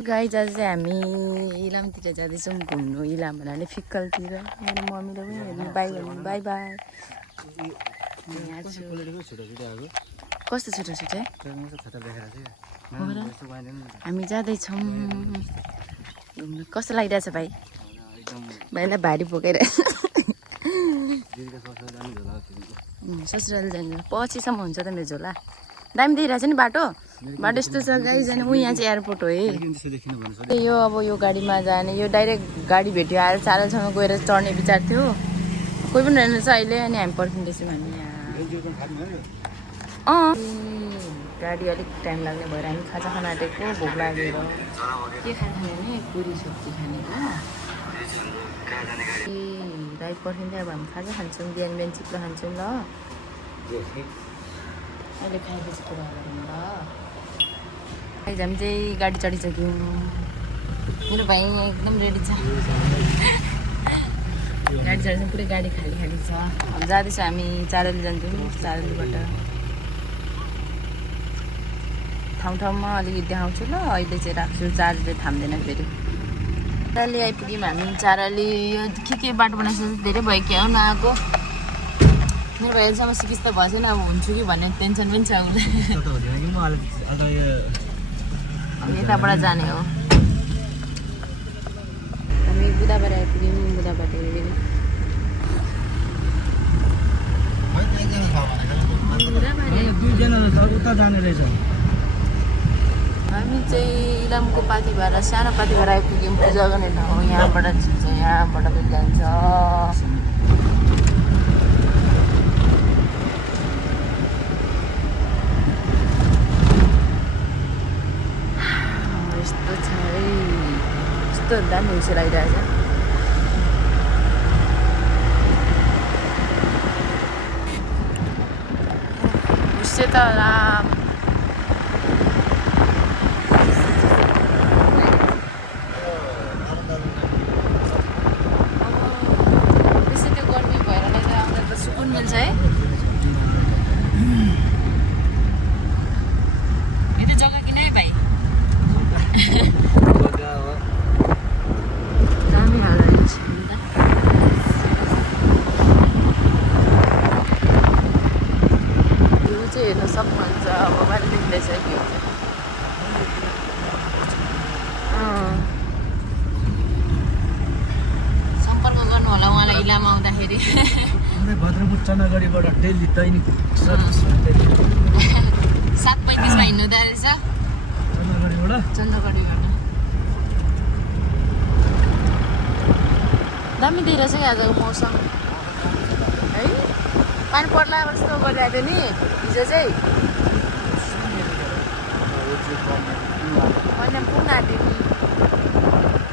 Guys आज चाहिँ हामी इलामतिर जाँदैछौँ घुम्नु। इलाम भन्नाले फिक्कलतिर। मेरो मम्मीले पनि हेर्नु बाई भन्नु बाई बाई। कस्तो छुट्टा छुट्टै हामी जाँदैछौँ घुम्नु। कस्तो लागिरहेछ भाइ? भाइलाई भारी बोकाइरहेछ। ससुराली जानु पछिसम्म हुन्छ त मेरो झोला। दामी देखिरहेछ नि बाटो। बाटो यस्तो छ गाइज होइन। ऊ यहाँ चाहिँ एयरपोर्ट हो है। यो अब यो गाडीमा जाने, यो डाइरेक्ट गाडी भेट्यो आएर चारलसम्म गएर चढ्ने विचार थियो। कोही पनि रहेन रहेछ अहिले। अनि हामी पर्खिँदैछौँ हामी यहाँ। गाडी अलिक टाइम लाग्ने भएर हामी खाजा खान आँटेको। भोक लागेर के खाने भने पुरी सब्जी खानेको। राइट पर्खिँदै अब हामी खाजा खान्छौँ। बिहान बिहान चिप्लो खान्छौँ ल। अहिले खाएपछि कुरा गरौँ ल। अहिले हामी चाहिँ गाडी चढिसक्यौँ। मेरो भाइ एकदम रेडी छ। गाडी चढिसक्यौँ। पुरै गाडी खाली खाली छ। अब जाँदैछौँ हामी चारली जान्छौँ। चारलीबाट ठाउँ ठाउँमा अलिकति देखाउँछु ल। अहिले चाहिँ राख्छु। चारली थाम्दैन फेरि। चारली आइपुग्यौँ हामी। चारली यो के बाटो बनाइसकेको धेरै भयो क्या हो नआएको। मेरो भाइसम्म सिकिस्त भएको छैन। अब हुन्छु कि भन्ने टेन्सन पनि छ उसलाई। यताबाट जाने हो हामी। बुधबार आइपुग्यौँ। बुधबार हामी चाहिँ इलामको पाथी भएर सानो पाथी भएर आइपुग्यौँ। पूजा गर्ने ठाउँ यहाँबाट छिन्छ। यहाँबाट पनि जान्छ। यस्तो छ है। यस्तो दामी हुसे लागिरहेछ। हुसे त राम बेसी त्यो गर्मी भएर नै आउँदा त सुकुन मिल्छ है। यो त जग्गा किन है भाइ? दामी हाल्छ यो चाहिँ हेर्न सक्नुहुन्छ। अब बाहिर देख्दैछ कि सम्पर्क गर्नु होला उहाँलाई इलाम आउँदाखेरि। भद्रपुर चन्द्रगढीबाट डेली दैनिक 7:35मा हिँड्नु हुँदो रहेछ चन्द्रगढीबाट। दामी देखिरहेछ कि आजको मौसम है। पानी पर्ला जस्तो गरिरहेको थियो नि हिजो चाहिँ। होइन पुग्न आँट्यो नि।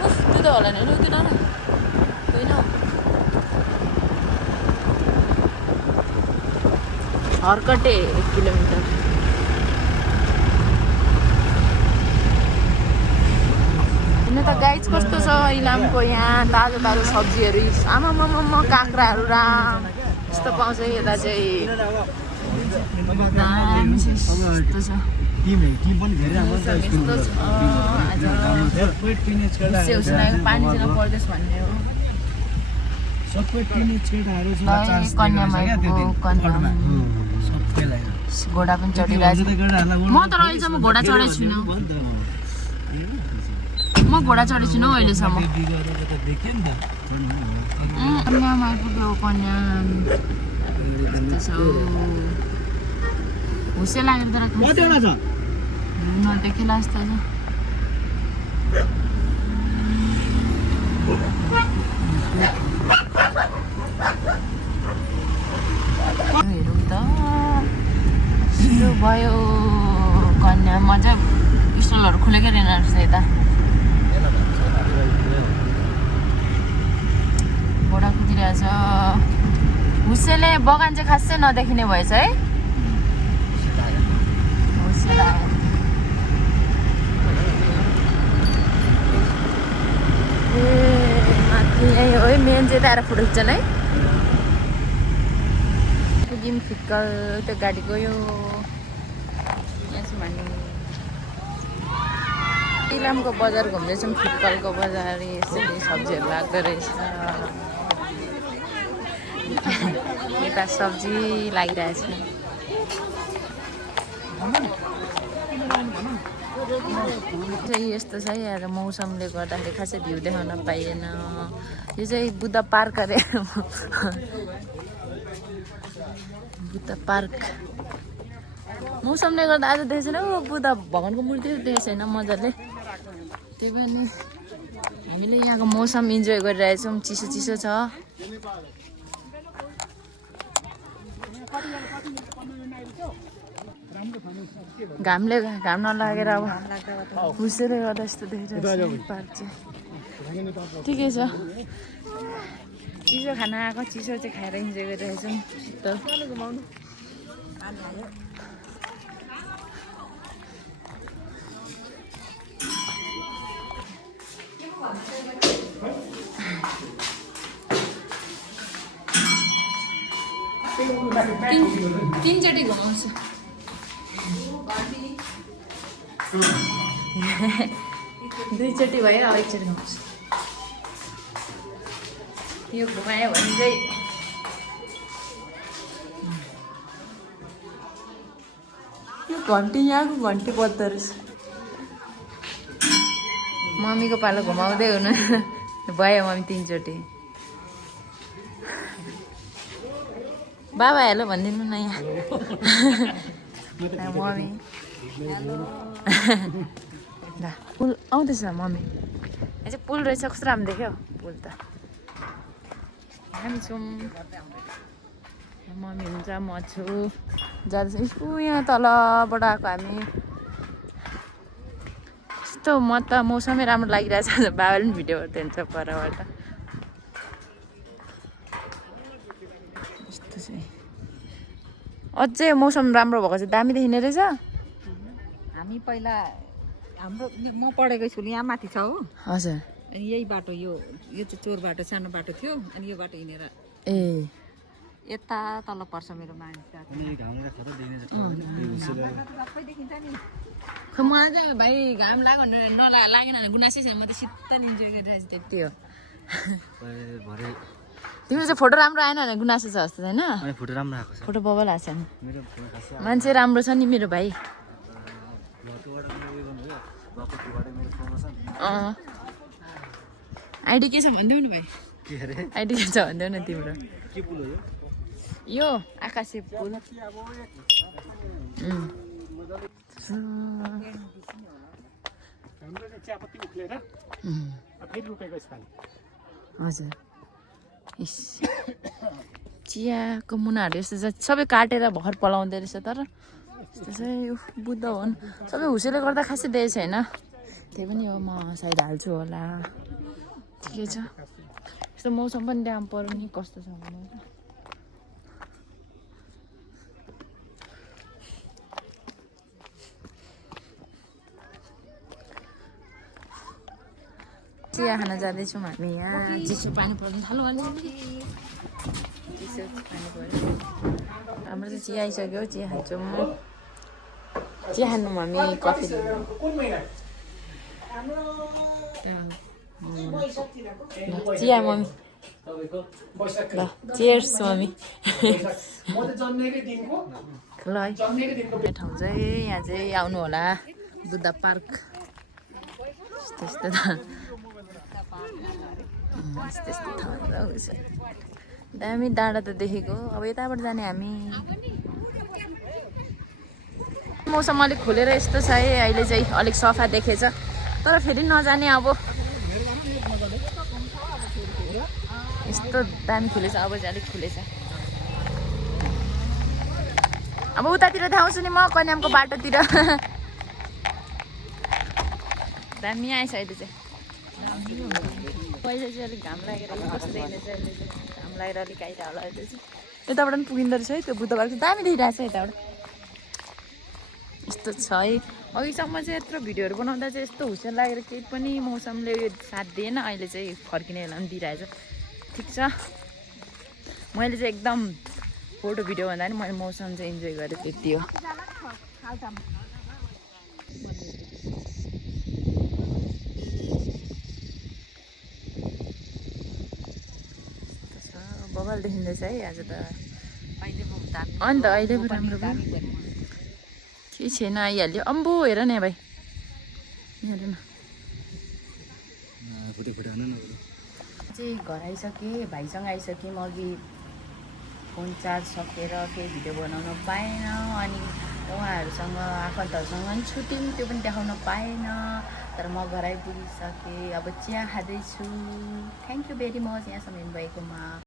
उफ त्यो त होला नि त्यो न होइन हर्कटे 1 किलोमिटर। त गाइज कस्तो छ इलामको यहाँ ताजा ताजा सब्जीहरू। आमामामा काँक्राहरू राम यस्तो पाउँछ यता चाहिँ। यस्तो छ। पानी चाहिँ नपर्दैछ भन्ने हो। घोडा पनि चढिरहेछ। म त अहिलेसम्म घोडा चढेको छुइनँ। म घोडा चढेको छुइनँ अहिलेसम्म। कन्याम आइपुग्यो। कन्याम हुसे लागेर तर नदेखेला जस्तो छ। हेरौँ त यो भयो कन्याम। मजा स्टलहरू खुलेकै रहेन रहेछ यता। घोडा कुदिरहेछ। हुसेले बगान चाहिँ खासै नदेखिने भएछ है। हुसे लाग्यो। ए माथि यहीँ हो है मेन चाहिँ। आएर फोटो खिच्छन् है। पुग्यौँ फिक्कल। त्यो गाडी गयो। यहाँ चाहिँ भन्ने इलामको बजार घुम्दैछौँ फिक्कलको बजार यसरी सब्जीहरू लाग्दो रहेछ यता सब्जी लागिरहेछ चाहिँ यस्तो छ यार मौसमले गर्दाखेरि खासै भ्यू देखाउन पाइएन यो चाहिँ बुद्ध पार्क अरे बुद्ध पार्क मौसमले गर्दा आज देखेको छैन बुद्ध भगवानको मूर्ति देखेको छैन मजाले त्यही पनि हामीले यहाँको मौसम इन्जोय गरिरहेछौँ चिसो चिसो छ घाम नलागेर अब हुसेले गर्दा यस्तो देखिरहेको पार्क चाहिँ ठिकै छ चिसो खाना आएको चिसो चाहिँ खाएर इन्जोय गरिरहेछौँ शीतल तीनचोटि घुमाउँछु दुईचोटि भयो अब एकचोटि घुमाउँछु यो घुमायो भने चाहिँ यो घन्टी यहाँको घन्टी बज्दो रहेछ मम्मीको पालो घुमाउँदै हुनु भयो मम्मी तीनचोटि बाबा हेलो भनिदिनु न यहाँ मम्मी ल पुल आउँदैछ मम्मी यहाँ चाहिँ पुल रहेछ कस्तो राम्रो देख्यो पुल त हामी छौँ मम्मी हुन्छ म छु जाँदैछ ऊ यहाँ तलबाट आएको हामी यस्तो म त मौसमै राम्रो लागिरहेछ बाबाले पनि भिडियो गर्दै हुन्छ परबाट यस्तो चाहिँ अझै मौसम राम्रो भएको चाहिँ दामी देखिने रहेछ हामी पहिला हाम्रो म पढेको स्कुल यहाँ माथि छ हो हजुर अनि यही बाटो यो चाहिँ चोर बाटो सानो बाटो थियो अनि यो बाटो हिँडेर ए यता तल पर्छ मेरो मान्छे सबै देखिन्छ नि खै मलाई चाहिँ भाइ घाम लाग्यो भने लागेन भने गुनासै छैन म त शीतल इन्जोय गरिरहेको छु त्यति हो तिम्रो चाहिँ फोटो राम्रो आएन भने गुनासो छ जस्तो होइन फोटो राम्रो आएको छ फोटो बबल आएको छ नि मेरो फोटो खासै मान्छे राम्रो छ नि मेरो भाइ आइडी के छ भनिदेऊ न भाइ के अरे आइडी के छ भनिदेऊ न तिम्रो के पुल हो यो आकाशे पुल चियापत्ती उक्लेर फेरि रोपेको यसपालि हजुर इस चियाको मुनाहरू यस्तो छ सबै काटेर भर पलाउँदो रहेछ तर यस्तो चाहिँ बुद्ध हो नि सबै हुसेले गर्दा खासै देखेको छैन त्यही पनि हो म सायद हाल्छु होला ठिकै छ यस्तो मौसम पनि दाम पर्यो नि कस्तो छ भने चिया खान जाँदैछौँ हामी यहाँ चिसो पानी पर्नु थाल्यो अलिअलि चिसो पानी पर्यो हाम्रो चाहिँ चिया आइसक्यो चिया खान्छौँ चिया खानु हामी कफी चिया मम्मी ल चियर्स मम्मी ल है ठाउँ चाहिँ यहाँ चाहिँ आउनु होला बुद्ध पार्क यस्तो यस्तो त यस्तो यस्तो ठाउँहरू छ दामी डाँडा त देखेको अब यताबाट जाने हामी मौसम अलिक खुलेर यस्तो छ है अहिले चाहिँ अलिक सफा देखेछ तर फेरि नजाने अब यस्तो दामी खुलेछ अब चाहिँ अलिक खुलेछ अब उतातिर देखाउँछु नि म कन्यामको बाटोतिर दामी आएछ अहिले चाहिँ पहिला चाहिँ अलिक घाम लागेर कस्तो देखिँदैछ अहिले चाहिँ घाम लागेर अलिक आइरह होला अहिले चाहिँ यताबाट पनि पुगिँदो रहेछ है त्यो बुद्धबार चाहिँ दामी देखिरहेको छ यताबाट यस्तो छ है अघिसम्म चाहिँ यत्रो भिडियोहरू बनाउँदा चाहिँ यस्तो हुसेल लागेर केही पनि मौसमले उयो साथ दिएन अहिले चाहिँ फर्किने बेला पनि दिइरहेछ ठिक छ मैले चाहिँ एकदम फोटो भिडियो भन्दा पनि मैले मौसम चाहिँ इन्जोय गरेँ त्यति हो मजाले देखिँदैछ है आज त अहिले पो दामी अनि त अहिले पो पनि राम्रो भयो दामी भयो। केही छैन आइहाल्यो अम्बो हेर न भाइ हेर न फुटे फुटे आउनु न चाहिँ घर आइसकेँ भाइसँग आइसकेँ म अघि फोन चार्ज सकेर केही भिडियो बनाउन पाएन अनि उहाँहरूसँग आफन्तहरूसँग पनि छुट्यौँ त्यो पनि देखाउन पाएन तर म घर आइपुगिसकेँ अब चिया खाँदैछु थ्याङ्क यू भेरी मच यहाँसम्म भएको भएकोमा